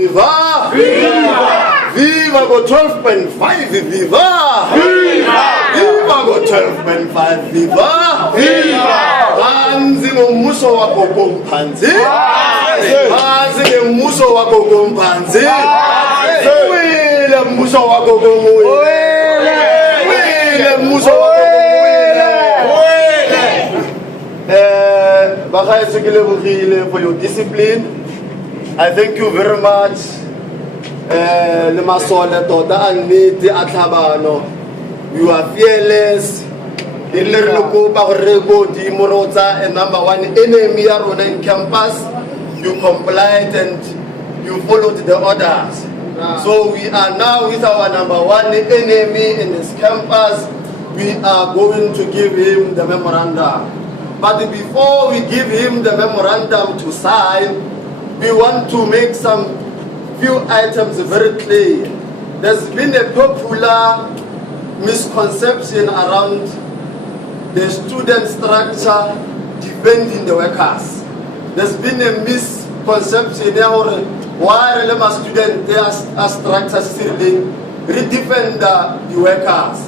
Viva! Viva! Viva go 12.5! Viva! Viva! Viva go 12.5! Viva! Viva! Hansi ngomuso wako komphansi. Hansi ngomuso wako komphansi. Wile muso wako komwile. Wile muso wako komwile. Bakhayesekile bogile for your discipline. I thank you very much. Le masole tota annete a tlhabano. You are fearless. Le re kopa gore go di morotsa and number one enemy ya rona in campus. You complied and you followed the orders. So we are now with our number one enemy in this campus. We are going to give him the memorandum. But before we give him the memorandum to sign, we want to make some few items very clear. There's been a popular misconception around the student structure defending the workers. There's been a misconception there why the student their structure still defend the workers.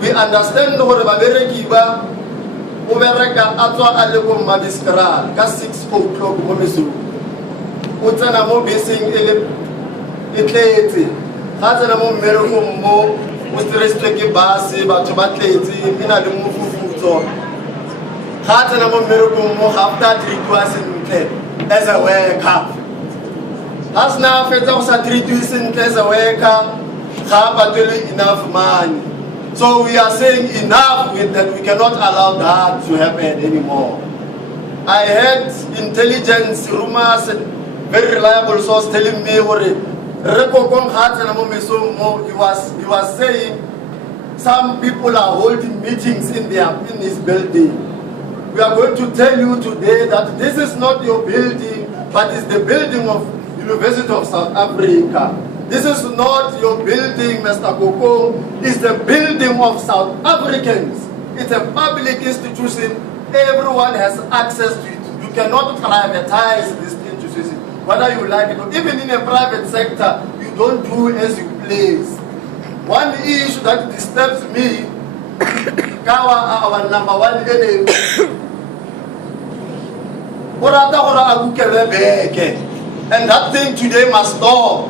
We understand what Baberekiba Ubereka Atwa Alekum Mabiskara, 6 o'clock Momisu. Utana mo bising itleti hatana mo meroko mo ustresteke basi batho ba tleti ina le mo fufutso hatana mo meroko mo after 3 hours in as a worker as now fetsa go sa 3 hours in as a worker ga batele enough money. So we are saying enough with that. We cannot allow that to happen anymore. I heard intelligence rumors and very reliable source telling me he was saying some people are holding meetings in his building. We are going to tell you today that this is not your building, but it's the building of University of South Africa. This is not your building, Mr. Koko. It's the building of South Africans. It's a public institution. Everyone has access to it. You cannot privatize this institution. Whether you like it or even in a private sector, you don't do as you please. One issue that disturbs me, our number one enemy, and that thing today must stop.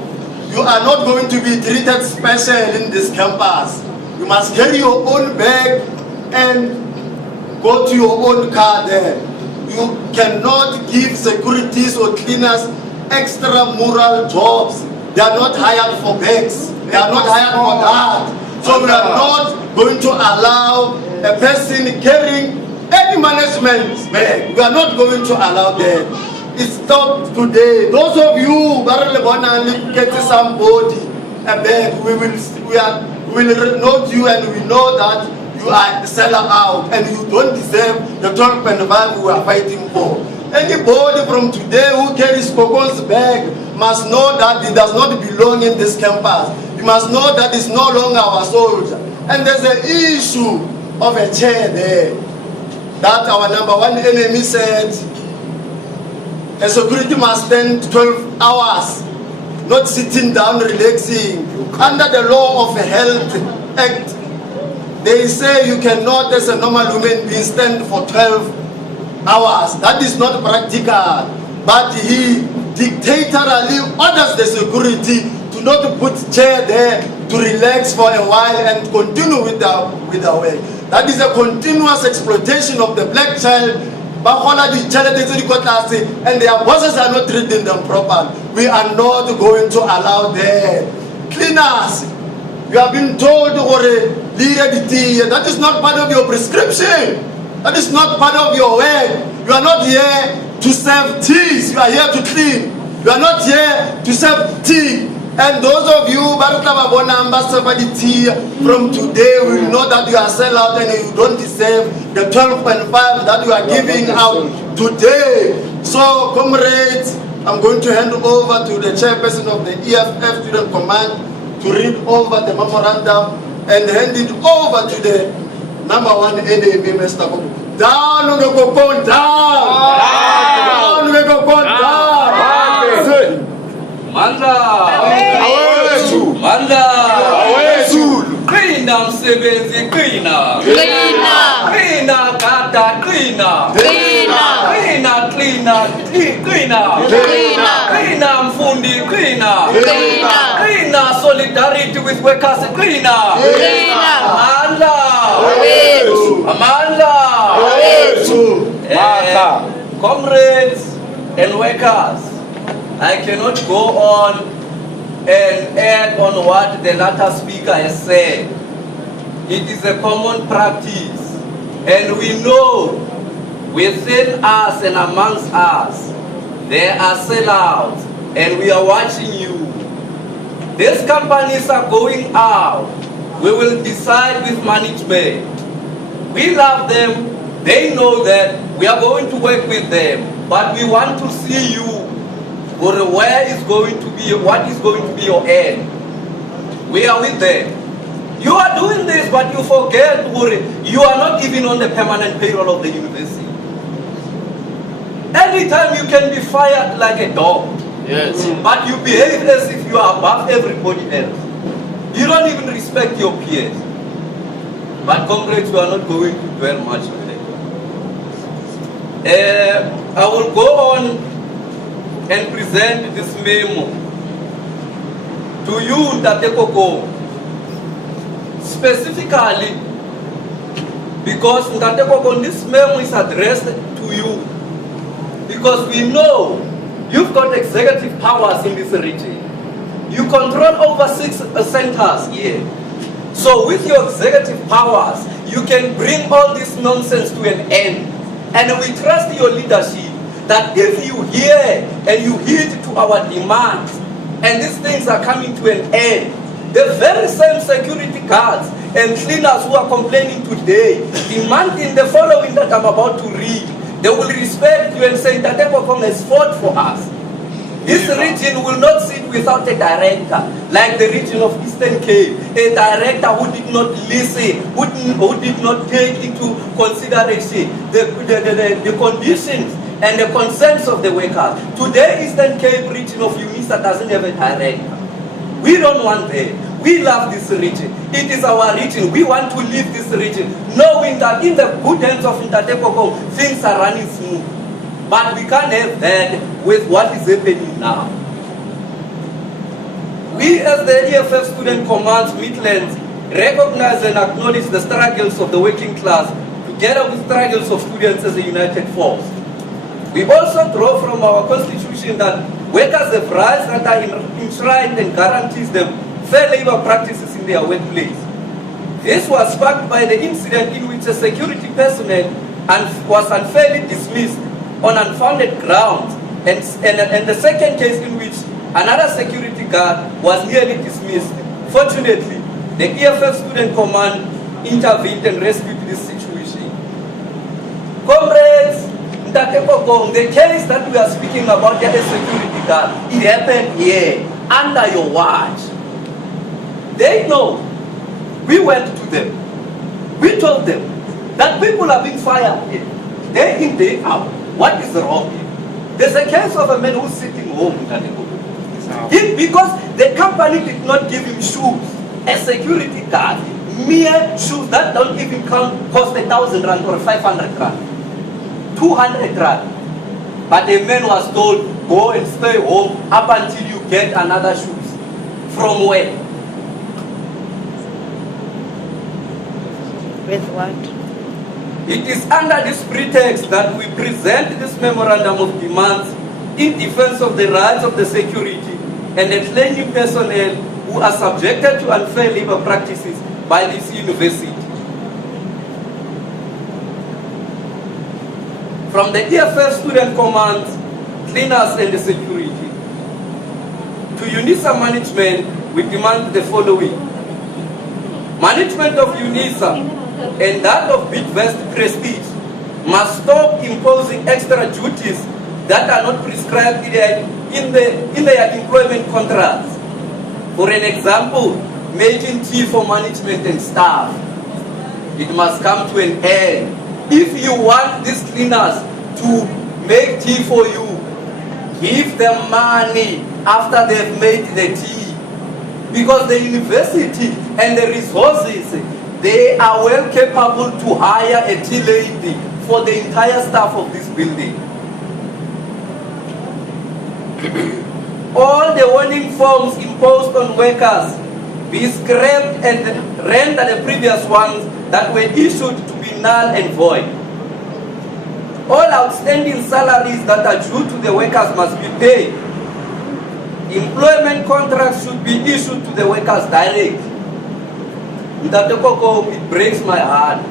You are not going to be treated special in this campus. You must carry your own bag and go to your own car there. You cannot give securities or cleaners extramural jobs. They are not hired for bags. They are not hired for that. So we are not going to allow a person carrying any management bag. We are not going to allow that. It stopped today. Those of you who get somebody a bag, we will note you and we know that you are a seller out and you don't deserve the 12.5 we are fighting for. Anybody from today who carries Koko's bag must know that it does not belong in this campus. You must know that it's no longer our soldier. And there's an issue of a chair there that our number one enemy said a security must spend 12 hours not sitting down relaxing. Under the law of Health Act, they say you cannot as a normal human being stand for 12 hours. That is not practical. But he dictatorially orders the security to not put chair there to relax for a while and continue with the work. That is a continuous exploitation of the black child. And their bosses are not treating them properly. We are not going to allow that. Cleaners, you have been told that is not part of your prescription. That is not part of your work. You are not here to serve teas. You are here to clean. You are not here to serve tea. And those of you from today will know that you are sell out and you don't deserve the 12.5 that you are giving out today. So, comrades, I'm going to hand over to the chairperson of the EFF Student Command to read over the memorandum and hand it over to the number one enemy, Mr. Koko. Down, Koko, down! Down, Koko, down! Mandla! Awethu! Mandla! Awethu! Qina msebenzi, qina! Qina! Qina gada, qina! Qina! Qina, qina, qina! Qina! Qina mfundi, qina! Qina! Qina solidarity with workers, qina! Qina! Mandla! Awethu! Mandla! Awethu! Mandla! Comrades and workers, I cannot go on and add on what the latter speaker has said. It is a common practice, and we know within us and amongst us, there are sellouts, and we are watching you. These companies are going out. We will decide with management. We love them. They know that we are going to work with them, but we want to see you for where is going to be, what is going to be your end. We are with them. You are doing this, but you forget you are not even on the permanent payroll of the university. Anytime you can be fired like a dog. Yes. But you behave as if you are above everybody else. You don't even respect your peers. But comrades, you are not going to dwell much on it. I will go on and present this memo to you, Ntatekoko, specifically because Ntatekoko, this memo is addressed to you because we know you've got executive powers in this region. You control over 6 centers here. So with your executive powers, you can bring all this nonsense to an end. And we trust your leadership that if you hear and you heed to our demands, and these things are coming to an end, the very same security guards and cleaners who are complaining today, demanding the following that I'm about to read, they will respect you and say that Ekokong has fought for us. This region will not sit without a director, like the region of Eastern Cape, a director who did not listen, who did not take into consideration the conditions and the concerns of the workers. Today, Eastern Cape region of UNISA doesn't have a director. We don't want that. We love this region. It is our region. We want to leave this region, knowing that in the good hands of Ntatekoko, things are running smooth. But we can't have that with what is happening now. We as the EFF Student Command Midlands recognize and acknowledge the struggles of the working class together with struggles of students as a united force. We also draw from our constitution that workers have rights that are enshrined and guarantees them fair labor practices in their workplace. This was sparked by the incident in which a security personnel was unfairly dismissed on unfounded grounds, and the second case in which another security guard was nearly dismissed. Fortunately, the EFF Student Command intervened and rescued this situation. Comrades, the case that we are speaking about, the security guard, it happened here, under your watch. They know. We went to them. We told them that people are being fired here, day in, day out. What is wrong here? There's a case of a man who's sitting home because the company did not give him shoes, a security guard, mere shoes that don't even cost 1,000 rand or 500 rand, 200 rand. But the man was told, go and stay home up until you get another shoes. From where? With what? It is under this pretext that we present this memorandum of demands in defense of the rights of the security and the training personnel who are subjected to unfair labor practices by this university. From the EFF Student Command, cleaners and the security, to UNISA management, we demand the following. Management of UNISA and that of Midlands Prestige must stop imposing extra duties that are not prescribed in their employment contracts. For an example, making tea for management and staff. It must come to an end. If you want these cleaners to make tea for you, give them money. after they've made the tea. Because the university and the resources, they are well capable to hire a tea lady for the entire staff of this building. All the warning forms imposed on workers be scrapped and render the previous ones that were issued to be null and void. All outstanding salaries that are due to the workers must be paid. Employment contracts should be issued to the workers direct. It breaks my heart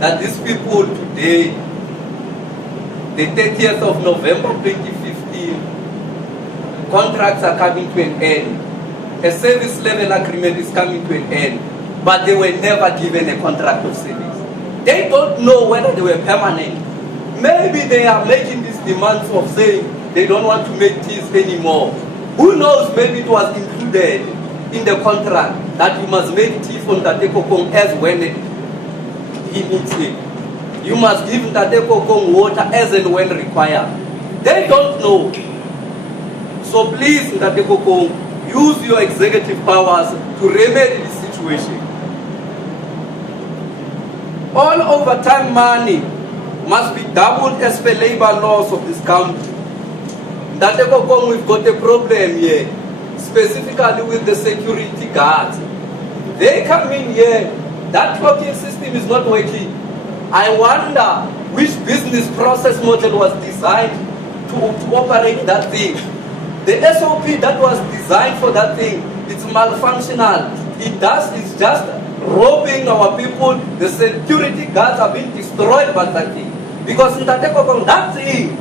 that these people today, the 30th of November 2015, contracts are coming to an end. A service level agreement is coming to an end, but they were never given a contract of service. They don't know whether they were permanent. Maybe they are making these demands of saying they don't want to make teas anymore. Who knows, maybe it was included in the contract that you must make tea for Ntate Kokong as when he needs it. You must give Ntate Kokong water as and when required. They don't know. So please, Ntate Kokong, use your executive powers to remedy this situation. All overtime money must be doubled as per labor laws of this country. Ntate Kokong, we've got a problem here, specifically with the security guards. They come in here, that clocking system is not working. I wonder which business process model was designed to operate that thing. The SOP that was designed for that thing, it's malfunctional. It's just robbing our people. The security guards are being destroyed by that thing. Because in Ntate Kokong, that thing,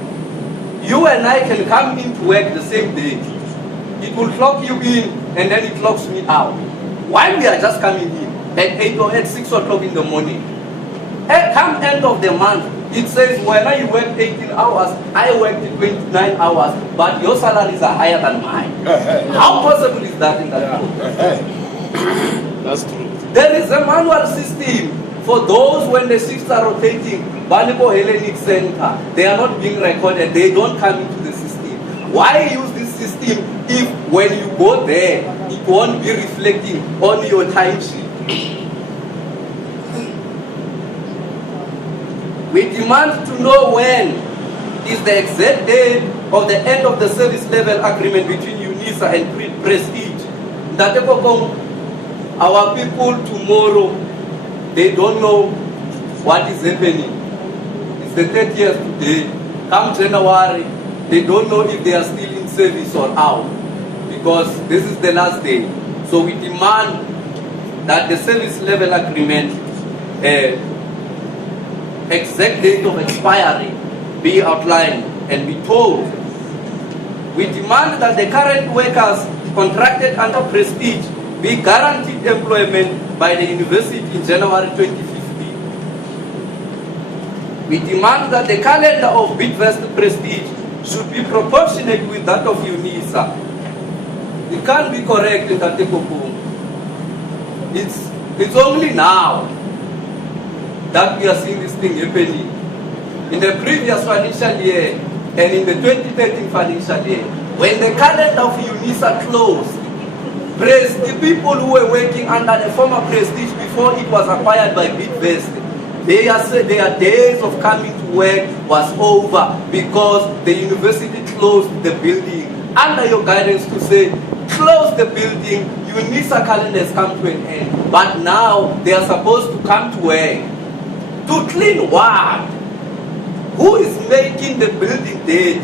you and I can come into work the same day. It will clock you in and then it clocks me out. While we are just coming in at 8 or at 6 o'clock in the morning. Come end of the month, it says when you work 18 hours, I worked 29 hours, but your salaries are higher than mine. How possible is that in that world? That's true. There is a manual system for those when the shifts are rotating. Banipo Hellenic Center, they are not being recorded, they don't come into the system. Why use this system if when you go there, it won't be reflecting on your timesheet? We demand to know when is the exact date of the end of the service level agreement between UNISA and Prestige. Ntate Kokong, our people tomorrow, they don't know what is happening. It's the 30th today. Come January, they don't know if they are still in service or out, because this is the last day. So we demand that the service level agreement exact date of expiry be outlined and be told. We demand that the current workers contracted under Prestige be guaranteed employment by the university in January 2015. We demand that the calendar of Midlands Prestige should be proportionate with that of UNISA. It can't be correct in Ntate Kokong. It's only now that we are seeing this thing happening. In the previous financial year and in the 2013 financial year, when the calendar of UNISA closed, the people who were working under the former Prestige before it was acquired by Midlands, their days of coming to work was over because the university closed the building. Under your guidance to say, close the building, UNISA calendar has come to an end. But now they are supposed to come to work. To clean what? Who is making the building dirty?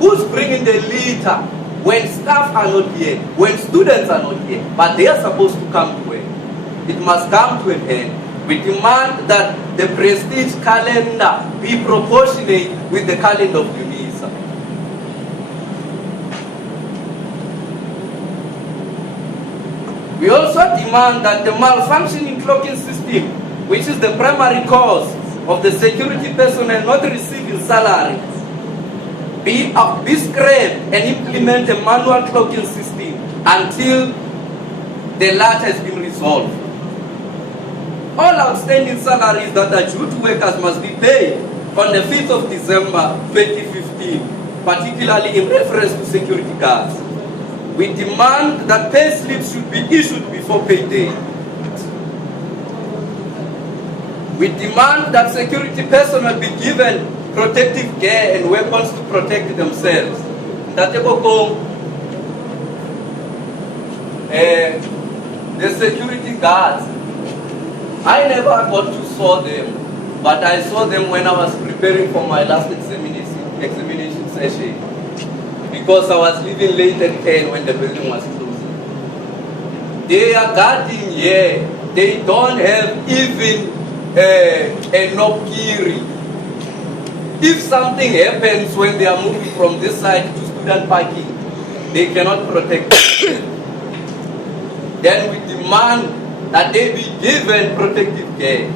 Who's bringing the litter when staff are not here, when students are not here, but they are supposed to come to work? It must come to an end. We demand that the Prestige calendar be proportionate with the calendar of UNISA. We also demand that the malfunctioning clocking system, which is the primary cause of the security personnel not receiving salaries, be scrapped and implement a manual clocking system until the latter has been resolved. All outstanding salaries that are due to workers must be paid on the 5th of December 2015, particularly in reference to security guards. We demand that pay slips should be issued before payday. We demand that security personnel be given protective gear and weapons to protect themselves. The security guards, I never got to saw them, but I saw them when I was preparing for my last examination session, because I was leaving late at 10 when the building was closing. They are guarding here. They don't have even a nokiri. If something happens when they are moving from this side to student parking, they cannot protect them. Then we demand that they be given protective care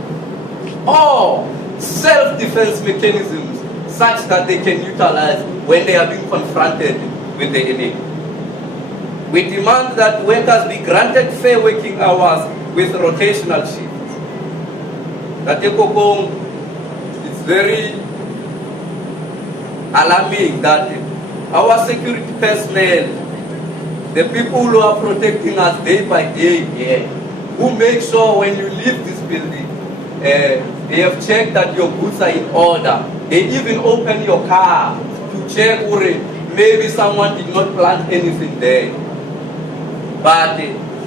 or self-defense mechanisms such that they can utilize when they are being confronted with the enemy. We demand that workers be granted fair working hours with rotational shifts. It's very alarming that our security personnel, the people who are protecting us day by day here, who make sure when you leave this building, they have checked that your goods are in order. They even open your car to check maybe someone did not plant anything there. But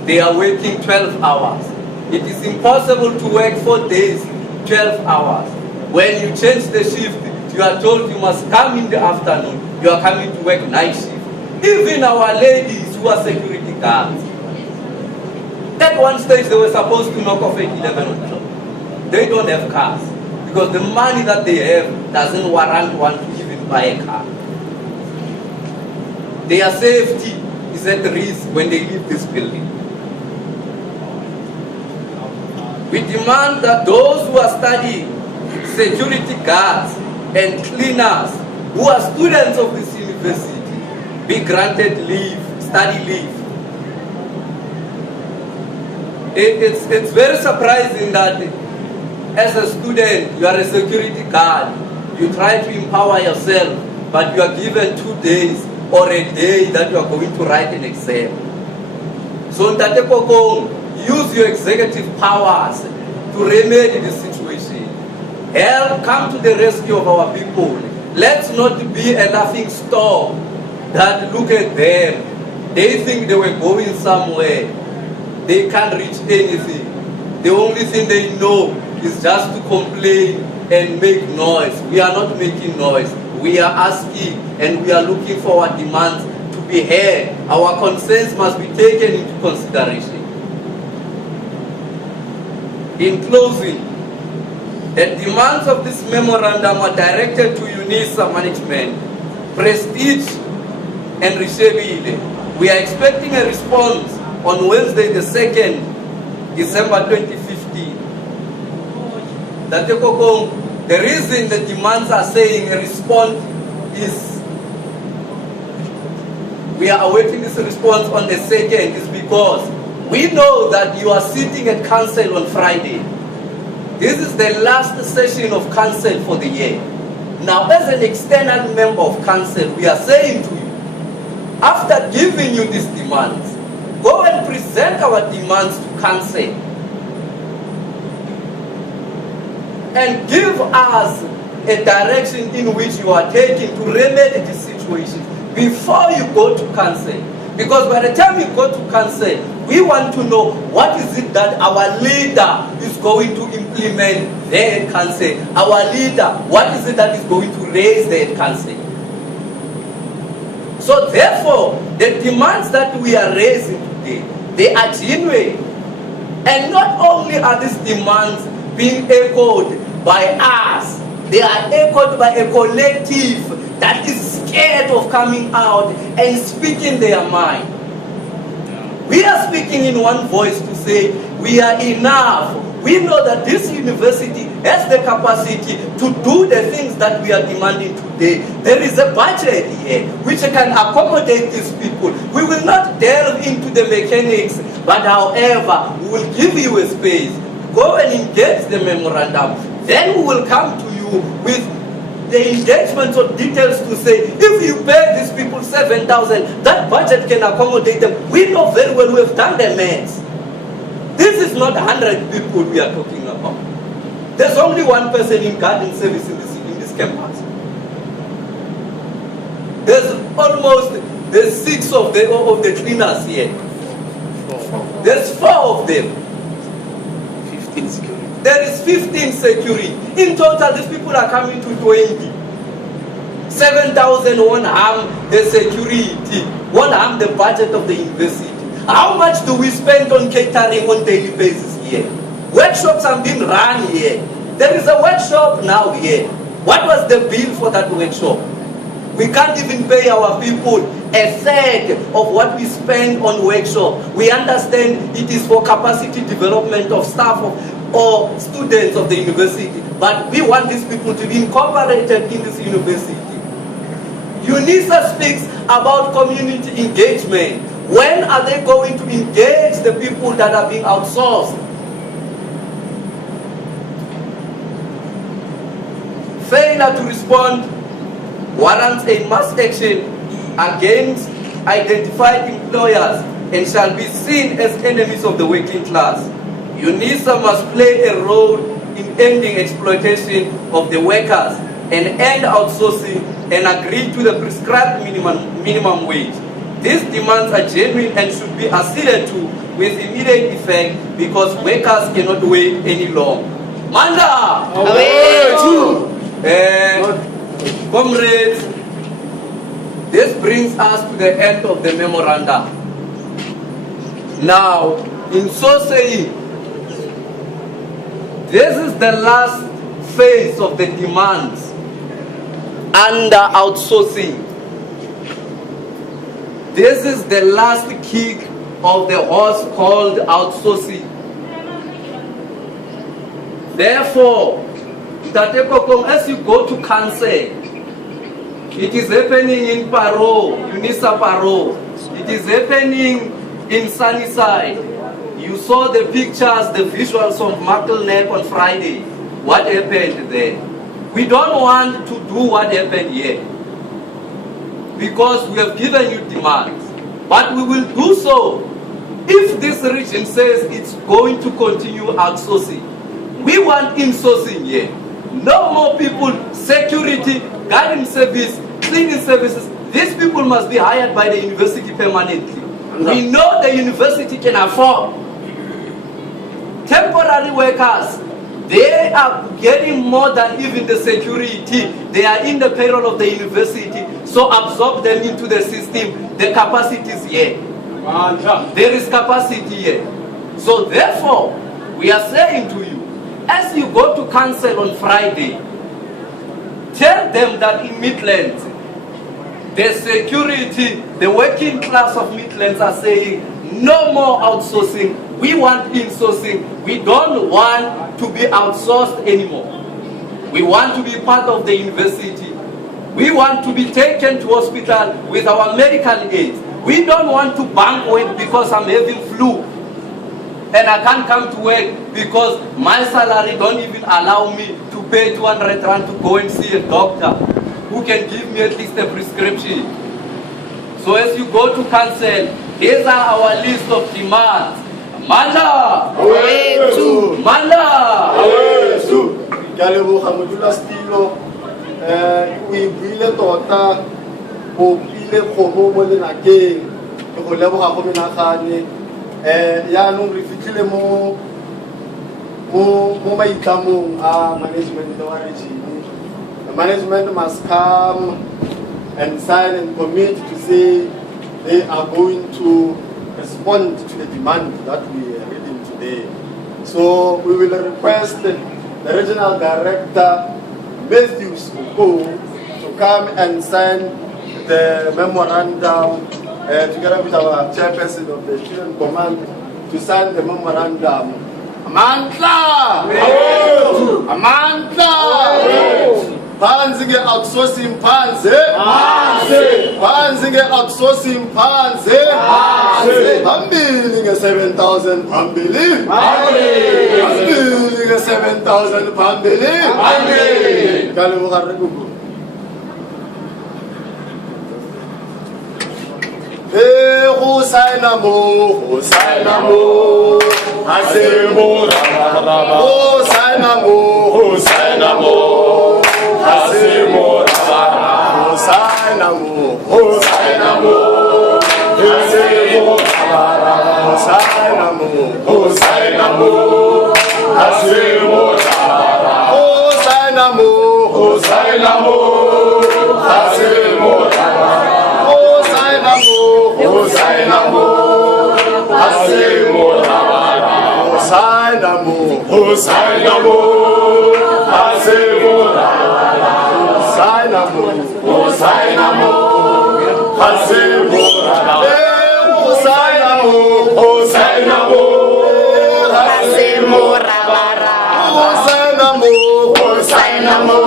they are working 12 hours. It is impossible to work 4 days, 12 hours. When you change the shift, you are told you must come in the afternoon. You are coming to work night shift. Even our ladies who are security guards, at one stage they were supposed to knock off at 11 o'clock. They don't have cars because the money that they have doesn't warrant one to even buy a car. Their safety is at risk when they leave this building. We demand that those who are studying, security guards and cleaners, who are students of this university, be granted leave, study leave. It's very surprising that as a student, you are a security guard, you try to empower yourself, but you are given 2 days or a day that you are going to write an exam. So Ntate Kokong, use your executive powers to remedy the situation. Help come to the rescue of our people. Let's not be a laughing stock that look at them. They think they were going somewhere. They can't reach anything. The only thing they know is just to complain and make noise. We are not making noise. We are asking and we are looking for our demands to be heard. Our concerns must be taken into consideration. In closing, the demands of this memorandum are directed to UNISA management, Prestige and Rishebile. We are expecting a response on Wednesday the 2nd, December 2015. The reason the demands are saying a response is, we are awaiting this response on the 2nd is because we know that you are sitting at council on Friday. This is the last session of council for the year. Now, as an external member of council, we are saying to you, after giving you these demands, go and present our demands to council and give us a direction in which you are taking to remedy the situation before you go to council. Because by the time you go to council, we want to know what is it that our leader is going to implement there at council. Our leader, what is it that is going to raise there at council? So therefore, the demands that we are raising today, they are genuine. And not only are these demands being echoed by us, they are echoed by a collective that is scared of coming out and speaking their mind. We are speaking in one voice to say, we are enough. We know that this university has the capacity to do the things that we are demanding today. There is a budget here which can accommodate these people. We will not delve into the mechanics, but however, we will give you a space. Go and engage the memorandum. Then we will come to you with the engagement or details to say, if you pay these people 7,000, that budget can accommodate them. We know very well we have done the maths. This is not 100 people we are talking about. There's only one person in garden service in this campus. There's 6 of the cleaners here. There's 4 of them. 15 security. There is 15 security. In total, these people are coming to 20. 7,000 won't harm the security, won't harm the budget of the university. How much do we spend on catering on daily basis here? Workshops are being run here. There is a workshop now here. What was the bill for that workshop? We can't even pay our people a third of what we spend on workshop. We understand it is for capacity development of staff or students of the university, but we want these people to be incorporated in this university. UNISA speaks about community engagement. When are they going to engage the people that are being outsourced? Failure to respond warrants a mass action against identified employers and shall be seen as enemies of the working class. UNISA must play a role in ending exploitation of the workers and end outsourcing and agree to the prescribed minimum wage. These demands are genuine and should be acceded to with immediate effect because workers cannot wait any longer. Manda! Comrades, this brings us to the end of the memorandum. Now, in so saying, this is the last phase of the demands under outsourcing. This is the last kick of the horse called outsourcing. Therefore, as you go to council, it is happening in Paro, UNISA Paro. It is happening in Sunnyside. You saw the pictures, the visuals of Mackleneck on Friday. What happened there? We don't want to do what happened here, because we have given you demands. But we will do so if this region says it's going to continue outsourcing. We want insourcing here. No more people, security, garden service, cleaning services. These people must be hired by the university permanently. We know the university can afford temporary workers. They are getting more than even the security. They are in the payroll of the university. So absorb them into the system. The capacity is here. There is capacity here. So therefore, we are saying to you, as you go to council on Friday, tell them that in Midlands, the security, the working class of Midlands are saying, no more outsourcing. We want insourcing. We don't want to be outsourced anymore. We want to be part of the university. We want to be taken to hospital with our medical aids. We don't want to bank work because I'm having flu and I can't come to work because my salary don't even allow me to pay 200 rand to go and see a doctor who can give me at least a prescription. So as you go to council, these are our list of demands. Manda! Manda! We buile tota o pile khomo mo le nakeng ke go leboga go menagane ya no re fitlile mo maitlamong a management wa regime. The management must come and sign and commit to say they are going to respond to the demand that we are reading today. So we will request the regional director Matthews to come and sign the memorandum together with our chairperson of the student command to sign the memorandum. Amandla! Amandla! Panzinge outsourcing panze. Panzinge outsourcing panze. Pambili 7,000 pambili. Pambili 7,000 pambili. Pambili. Hosanna mo, Hosanna mo, Hasemo Rabaraba. Hosanna mo, Hosanna mo, Hasemo Rabaraba. Hosanna mo, Hosanna mo, Hasemo Rabaraba. Hosanna mo, Hosanna mo, Hasemo Rabaraba. Hosanna mo, Hosanna mo, Hasemo Rabaraba. Hosanna mo, Hosanna mo, Hasemo Rabaraba. Hosanna mo, Hosanna mo, Hasemo Rabaraba. Hosanna mo, Hosanna mo, Hasemo Rabaraba. Hosanna mo, Hosanna mo, Hasemo Rabaraba. Hosanna mo, Hosanna mo,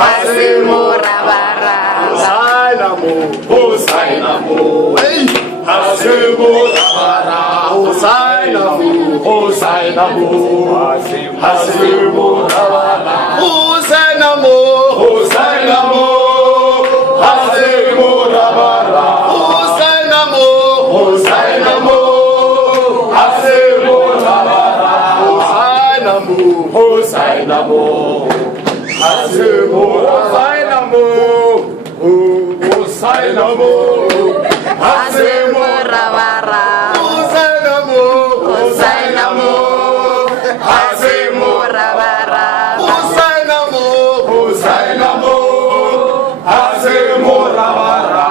Hasemo Rabaraba. Hosanna mo, Hosanna mo, Hasemo Rabaraba. Hosanna mo, Hosanna mo, Hasemo Rabaraba. Hosanna mo, Hosanna mo, Hasemo Rabaraba. Hosanna mo, Hosanna mo, Hasemo Rabaraba. Hosanna mo, Hosanna mo, Hasemo Rabaraba. Hosanna mo, Hasemo Rabaraba. Hosanna mo, Hosanna mo, Hasemo Rabaraba. Hosanna mo, Hosanna mo, Hasemo Rabaraba.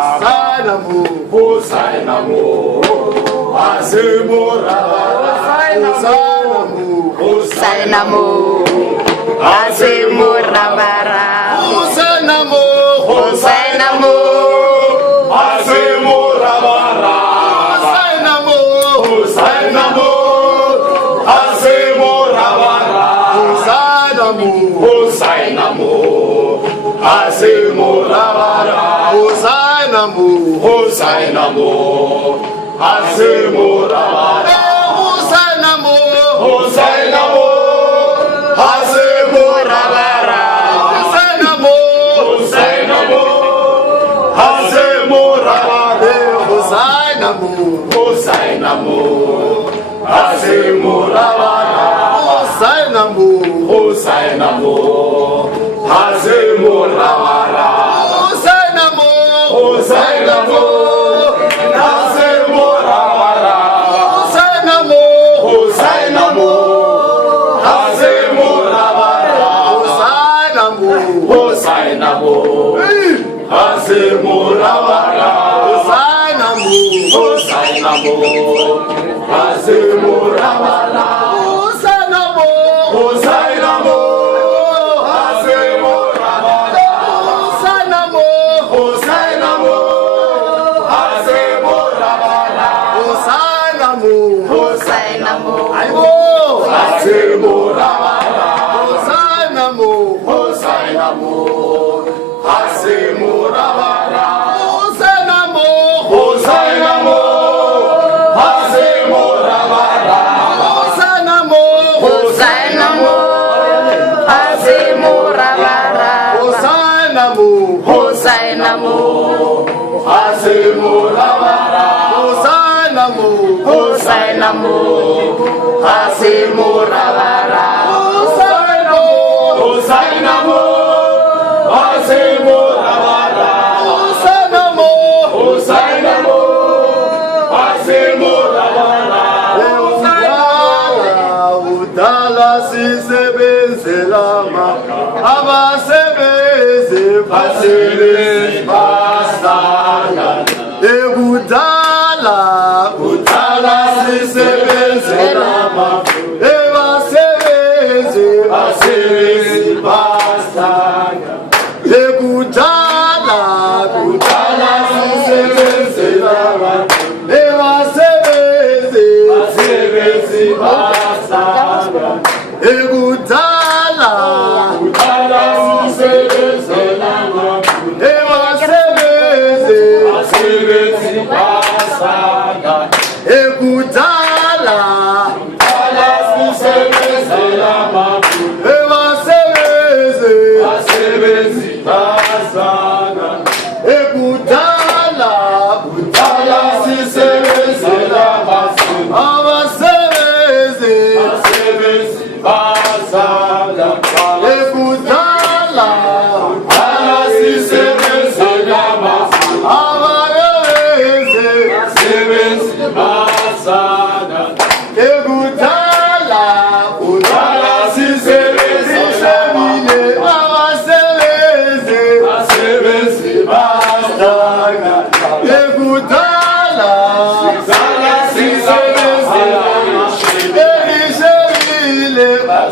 Hosanna mo, Hosanna mo, Hasemo Rabaraba. Hosanna mo, Hasemo Rabaraba. Hosanna mo, Hosanna mo, Hasemo Rabaraba. Hosanna mo, Hosanna mo, Hasemo Rabaraba. Hosanna mo, Hosanna mo, Hasemo Rabaraba. Hosanna mo, Hosanna mo, Hasemo Rabaraba. Hosanna mo, Hosanna mo, Hasemo Rabaraba. Hosanna mo, Hosanna mo, Hasemo Rabaraba. Hosanna mo, Hosanna mo, Hasemo Rabaraba. Hosanna mo, Hosanna mo, Hasemo Rabaraba. Hosanna mo, Hosanna mo, Hasemo Rabaraba. Hosanna mo, Hosanna mo, Hasemo Rabaraba. Hosanna mo, Hosanna mo, Hasemo Rabaraba. Hosanna mo, Hosanna mo, Hasemo Rabaraba. Hosanna mo, Hosanna mo, Hasemo Rabaraba. Hosanna mo, Hosanna mo, Hasemo Rabaraba. Hosanna mo, Hosanna mo, Hasemo Rabaraba. Hosanna mo, Hosanna mo, Hasemo Rabaraba. Hosanna mo, Hosanna mo, Hasemo Rabaraba. Hosanna mo, Hosanna mo, Hasemo Rabaraba. Hosanna mo, Hosanna mo, Hasemo Rabaraba. Hosanna mo, Hosanna mo, Hasemo Rabaraba. Hosanna mo, Hosanna mo, Hasemo Rabaraba. Hosanna mo, Hosanna mo, Hasemo Rabaraba. Udala sisebenzela abasebenzi basebenzi basana. Udala sisebenzela abasebenzi basana. Udala sisebenzela abasebenzi basana. Udala sisebenzela abasebenzi basana. Udala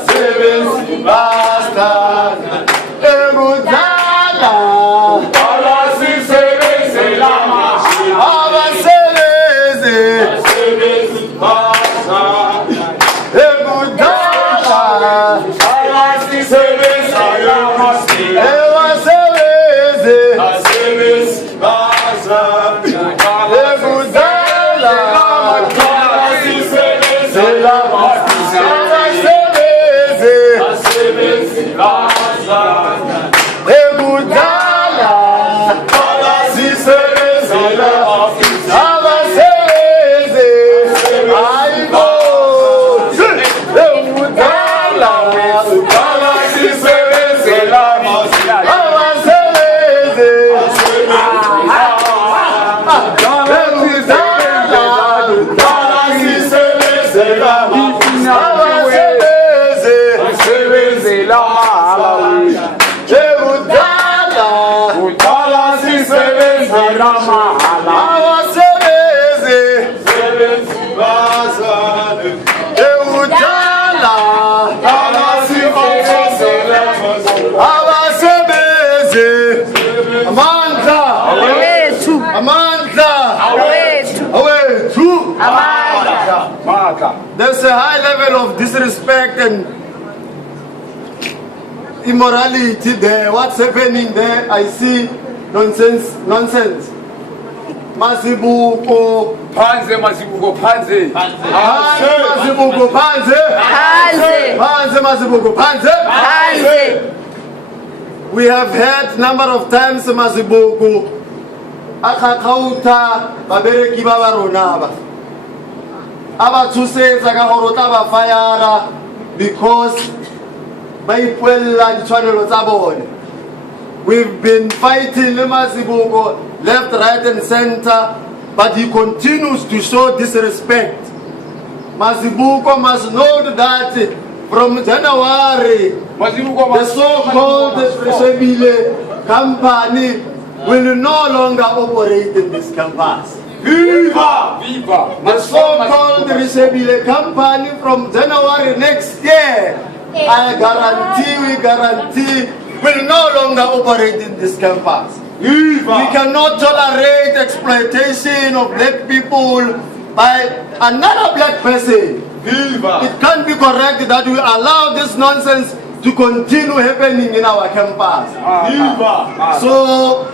abasebenzi bastana ekudala abasisebenzela mashina abasebenzi abasebenzi basana ekudala abasisebenzela mashina abasebenzi abasebenzi basana ekudala abasisebenzela mashina abasebenzi abasebenzi basana ekudala abasisebenzela mashina abasebenzi hayibo ekudala abasisebenzela mashina abasebenzi There's a high level of disrespect and immorality there. What's happening there? I see nonsense. Masibuko. Panze masibuko panze. Masibuko panze. Panze masibuko panze. We have heard number of times masibuko. Akakauta babereki babaronaba. Abathusetsa ka horota ba fire because ba ipuella ditshwanelo tsa bone. We've been fighting Masibuko left, right and center, but he continues to show disrespect. Masibuko must know that from January the so-called Resebile company will no longer operate in this campus. Viva! The so-called Resebile company from January next year, we guarantee, will no longer operate in this campus. Viva! We cannot tolerate exploitation of black people by another black person. Viva! It can't be correct that we allow this nonsense to continue happening in our campus. Viva! So